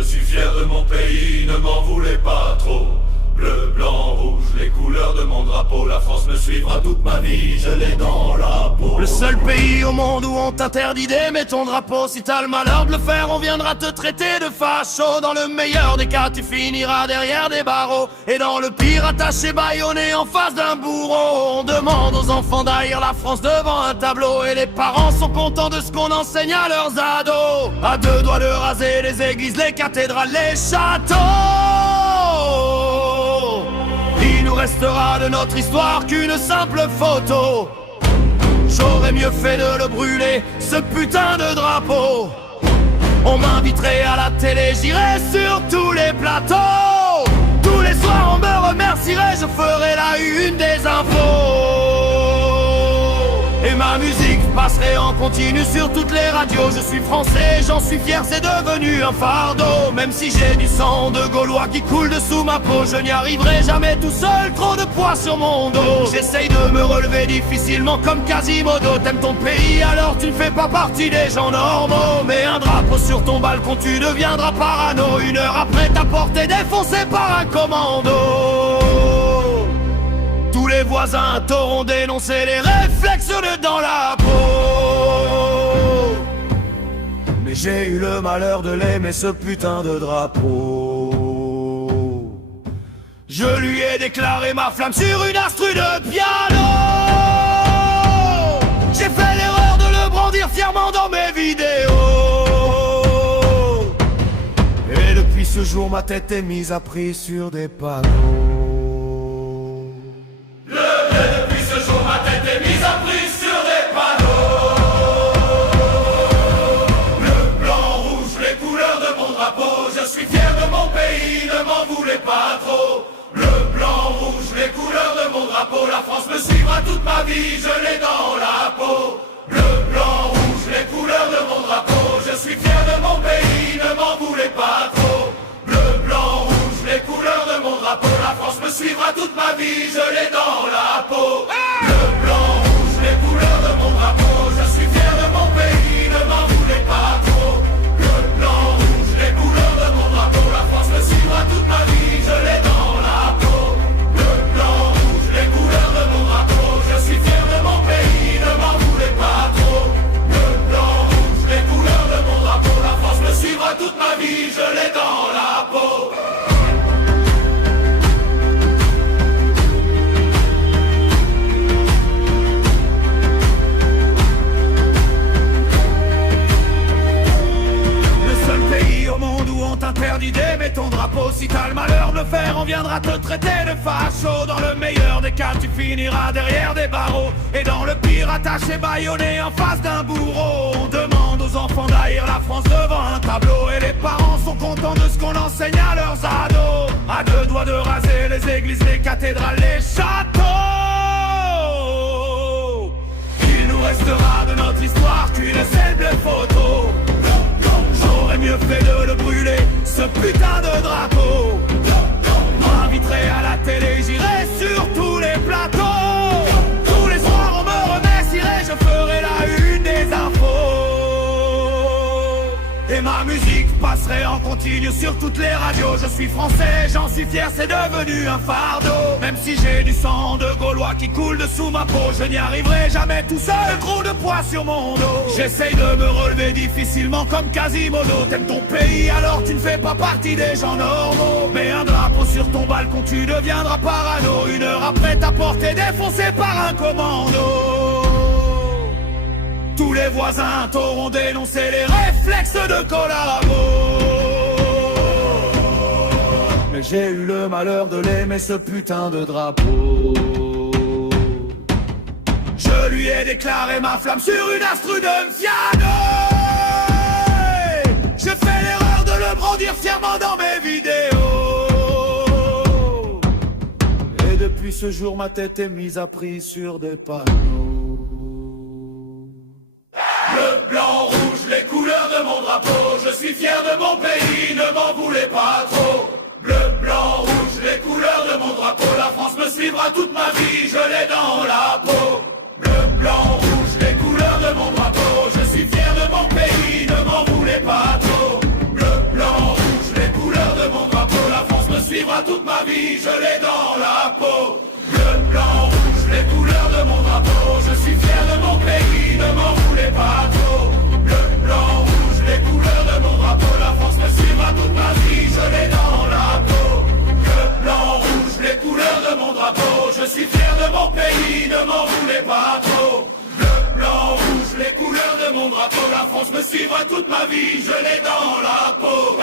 je suis fier de mon pays, ne m'en voulez pas trop. Bleu, blanc, rouge, les couleurs de mon drapeau. La France me suivra toute ma vie, je l'ai dans la peau. Le seul pays au monde où on t'interdit d'aimer ton drapeau. Si t'as le malheur de le faire, on viendra te traiter de facho. Dans le meilleur des cas, tu finiras derrière des barreaux. Et dans le pire, attaché, bâillonné en face d'un bourreau. On demande aux enfants d'haïr la France devant un tableau. Et les parents sont contents de ce qu'on enseigne à leurs ados. À deux doigts de raser les églises, les cathédrales, les châteaux. Il nous restera de notre histoire qu'une simple photo. J'aurais mieux fait de le brûler, ce putain de drapeau. On m'inviterait à la télé, j'irais sur tous les plateaux. Tous les soirs on me remercierait, je ferais la une des infos. Et ma musique passerait en continu sur toutes les radios. Je suis français, j'en suis fier, c'est devenu un fardeau. Même si j'ai du sang de Gaulois qui coule dessous ma peau, je n'y arriverai jamais tout seul, trop de poids sur mon dos. J'essaye de me relever difficilement comme Quasimodo. T'aimes ton pays alors tu ne fais pas partie des gens normaux. Mets un drapeau sur ton balcon, tu deviendras parano. Une heure après ta porte est défoncée par un commando. Tous les voisins t'auront dénoncé les réflexes dans la peau. Mais j'ai eu le malheur de l'aimer ce putain de drapeau. Je lui ai déclaré ma flamme sur une instru de piano. J'ai fait l'erreur de le brandir fièrement dans mes vidéos. Et depuis ce jour ma tête est mise à prix sur des panneaux. La France me suivra toute ma vie, je l'ai dans la peau. Bleu, blanc, rouge, les couleurs de mon drapeau. Je suis fier de mon pays, ne m'en voulez pas trop. Bleu, blanc, rouge, les couleurs de mon drapeau. La France me suivra toute ma vie, je l'ai dans la peau. Bleu, blanc, rouge, les couleurs de mon drapeau. Je suis fier de mon pays, ne m'en voulez pas trop. Bleu, blanc, rouge, les couleurs de mon drapeau. La France me suivra toute ma vie, je l'ai dans la peau. Bleu, blanc, les couleurs de mon drapeau, je suis fier de mon pays, ne m'en voulez pas trop. Bleu, blanc, rouge, les couleurs de mon drapeau. La France me suivra toute ma vie, je l'ai dans la peau. Le seul pays au monde où on t'interdit d'aimer ton drapeau. Si t'as le malheur de le faire, on viendra te traiter de facho. Dans le meilleur des cas, tu finiras derrière des barreaux. Et dans le pire, attaché, bâillonné en face d'un bourreau. On demande aux enfants d'haïr la France devant un tableau. Et les parents sont contents de ce qu'on enseigne à leurs ados. À deux doigts de raser les églises, les cathédrales, les châteaux. Il nous restera de notre histoire qu'une simple photo. J'aurais mieux fait de le brûler, ce putain de drapeau. M'inviterai à la télé, j'irai sur tous les plateaux. Tous les soirs on me remercierait, je ferai la une des infos. Et ma musique passerait en continu sur toutes les radios. Je suis français, j'en suis fier, c'est devenu un fardeau. Même si j'ai du sang de Gaulois qui coule dessous ma peau, je n'y arriverai jamais tout seul, trop de poids sur mon dos. J'essaye de me relever difficilement comme Quasimodo. T'aimes ton pays alors tu ne fais pas partie des gens normaux. Mets un drapeau sur ton balcon, tu deviendras parano. Une heure après ta porte est défoncée par un commando. Tous les voisins t'auront dénoncé les réflexes de collabo. Mais j'ai eu le malheur de l'aimer ce putain de drapeau. Je lui ai déclaré ma flamme sur une instru de piano. Je fais l'erreur de le brandir fièrement dans mes vidéos. Et depuis ce jour ma tête est mise à prix sur des panneaux. Bleu, blanc, rouge, les couleurs de mon drapeau. Je suis fier de mon pays, ne m'en voulez pas trop. Bleu, blanc, rouge, les couleurs de mon drapeau. La France me suivra toute ma vie, je l'ai dans la peau. Bleu, blanc, rouge, les couleurs de mon drapeau. Je suis fier de mon pays, ne m'en voulez pas trop. Bleu, blanc, rouge, France me suivra toute ma vie, je l'ai dans la peau.